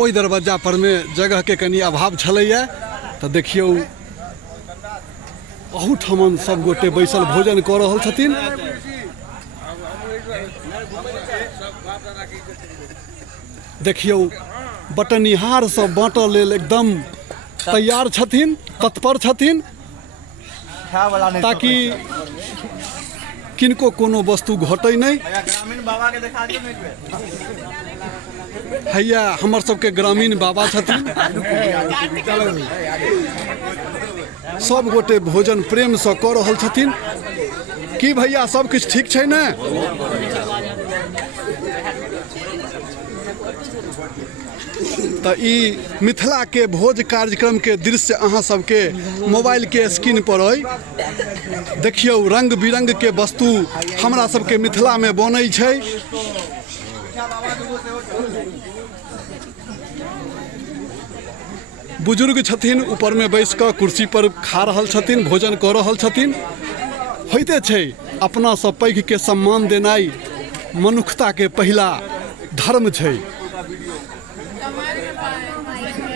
ओई दरवाजा पर में जगह के कनी अभाव छलैया तो देखियौ अहूठमन सब गोटे बैसल भोजन कऽ रहल छथिन। देखियौ बटनिहार सब बाँटऽ लेल एकदम तैयार छथिन, तत्पर छथिन, ताकि किनको कोनो वस्तु घटै नहीं। हैया हमर सबके ग्रामीण बाबा छथिन, सब गोटे भोजन प्रेम से कऽ रहल छथिन। की भैया सब किछु ठीक छै ने? तो ई मिथिला के भोज कार्यक्रम के दृश्य अहाँ सबके मोबाइल के स्क्रीन पर अइ। देखियौ रंग बिरंग के वस्तु हमरा सबके मिथिला में बनै छै। बुजुर्ग छथिन ऊपर में बैस कऽ कुर्सी पर खा रहल छथिन, भोजन कऽ रहल छथिन। होइते छै अपना सब पैघ के सम्मान देनाइ मनुष्यता के पहिला धर्म छै।